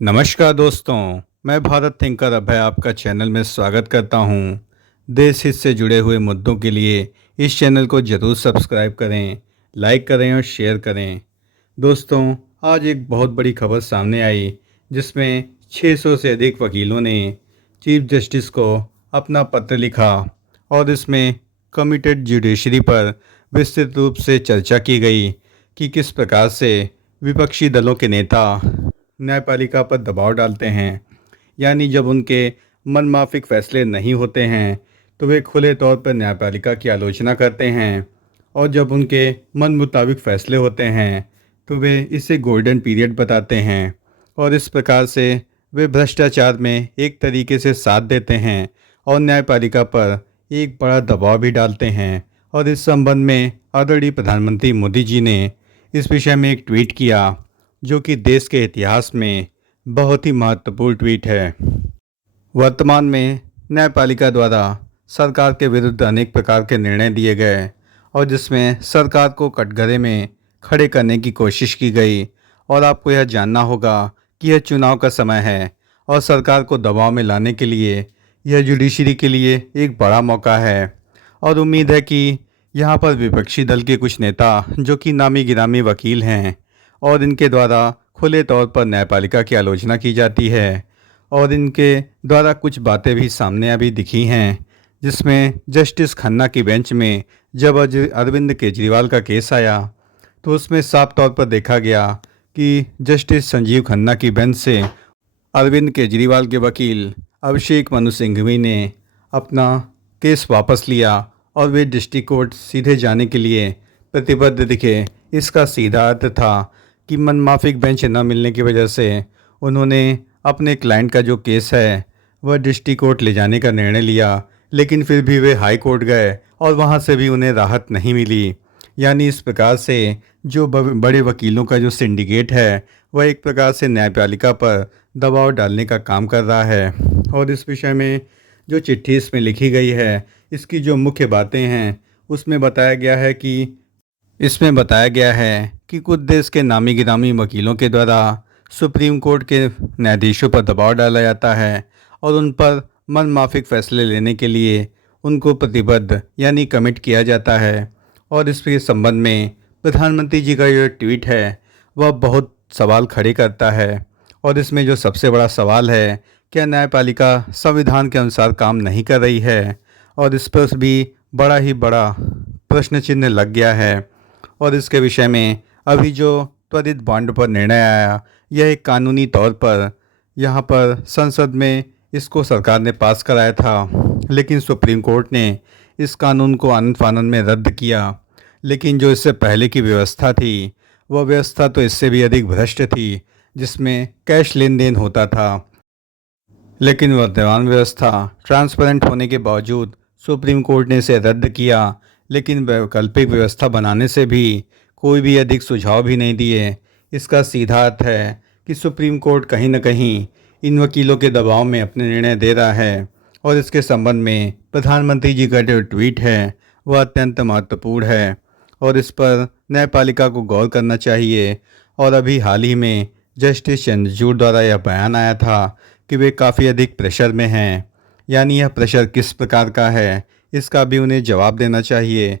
नमस्कार दोस्तों, मैं भारत थिंकर अभय आपका चैनल में स्वागत करता हूं। देश हित से जुड़े हुए मुद्दों के लिए इस चैनल को ज़रूर सब्सक्राइब करें, लाइक करें और शेयर करें। दोस्तों, आज एक बहुत बड़ी खबर सामने आई जिसमें 600 से अधिक वकीलों ने चीफ जस्टिस को अपना पत्र लिखा और इसमें कमिटेड जुडिशरी पर विस्तृत रूप से चर्चा की गई कि किस प्रकार से विपक्षी दलों के नेता न्यायपालिका पर दबाव डालते हैं। यानी जब उनके मनमाफिक फैसले नहीं होते हैं तो वे खुले तौर पर न्यायपालिका की आलोचना करते हैं, और जब उनके मन मुताबिक फैसले होते हैं तो वे इसे गोल्डन पीरियड बताते हैं, और इस प्रकार से वे भ्रष्टाचार में एक तरीके से साथ देते हैं और न्यायपालिका पर एक बड़ा दबाव भी डालते हैं। और इस संबंध में आदरणीय प्रधानमंत्री मोदी जी ने इस विषय में एक ट्वीट किया जो कि देश के इतिहास में बहुत ही महत्वपूर्ण ट्वीट है। वर्तमान में न्यायपालिका द्वारा सरकार के विरुद्ध अनेक प्रकार के निर्णय दिए गए और जिसमें सरकार को कटघरे में खड़े करने की कोशिश की गई। और आपको यह जानना होगा कि यह चुनाव का समय है और सरकार को दबाव में लाने के लिए यह जुडिशरी के लिए एक बड़ा मौका है। और उम्मीद है कि यहाँ पर विपक्षी दल के कुछ नेता जो कि नामी गिरामी वकील हैं और इनके द्वारा खुले तौर पर न्यायपालिका की आलोचना की जाती है, और इनके द्वारा कुछ बातें भी सामने अभी दिखी हैं जिसमें जस्टिस खन्ना की बेंच में जब अरविंद केजरीवाल का केस आया तो उसमें साफ तौर पर देखा गया कि जस्टिस संजीव खन्ना की बेंच से अरविंद केजरीवाल के वकील अभिषेक मनु सिंघवी ने अपना केस वापस लिया और वे डिस्ट्रिक्ट कोर्ट सीधे जाने के लिए प्रतिबद्ध दिखे। इसका सीधा अर्थ था कि मनमाफिक बेंच न मिलने की वजह से उन्होंने अपने क्लाइंट का जो केस है वह डिस्ट्रिक्ट कोर्ट ले जाने का निर्णय लिया, लेकिन फिर भी वे हाई कोर्ट गए और वहां से भी उन्हें राहत नहीं मिली। यानी इस प्रकार से जो बड़े वकीलों का जो सिंडिकेट है वह एक प्रकार से न्यायपालिका पर दबाव डालने का काम कर रहा है। और इस विषय में जो चिट्ठी इसमें लिखी गई है, इसकी जो मुख्य बातें हैं उसमें बताया गया है कि कुछ देश के नामी गिरामी वकीलों के द्वारा सुप्रीम कोर्ट के न्यायाधीशों पर दबाव डाला जाता है और उन पर मनमाफिक फैसले लेने के लिए उनको प्रतिबद्ध यानी कमिट किया जाता है। और इसके संबंध में प्रधानमंत्री जी का जो ट्वीट है वह बहुत सवाल खड़े करता है। और इसमें जो सबसे बड़ा सवाल है, क्या न्यायपालिका संविधान के अनुसार काम नहीं कर रही है, और इस पर भी बड़ा प्रश्न चिन्ह लग गया है। और इसके विषय में अभी जो त्वरित बॉन्ड पर निर्णय आया, यह एक कानूनी तौर पर यहाँ पर संसद में इसको सरकार ने पास कराया था, लेकिन सुप्रीम कोर्ट ने इस कानून को आनन फानन में रद्द किया। लेकिन जो इससे पहले की व्यवस्था थी वह व्यवस्था तो इससे भी अधिक भ्रष्ट थी, जिसमें कैश लेन देन होता था। लेकिन वर्तमान व्यवस्था ट्रांसपेरेंट होने के बावजूद सुप्रीम कोर्ट ने इसे रद्द किया, लेकिन वैकल्पिक व्यवस्था बनाने से भी कोई भी अधिक सुझाव भी नहीं दिए। इसका सीधा अर्थ है कि सुप्रीम कोर्ट कहीं न कहीं इन वकीलों के दबाव में अपने निर्णय दे रहा है। और इसके संबंध में प्रधानमंत्री जी का जो ट्वीट है वह अत्यंत महत्वपूर्ण है और इस पर न्यायपालिका को गौर करना चाहिए। और अभी हाल ही में जस्टिस चंद्रचूड़ द्वारा यह बयान आया था कि वे काफ़ी अधिक प्रेशर में हैं। यानी यह प्रेशर किस प्रकार का है इसका भी उन्हें जवाब देना चाहिए।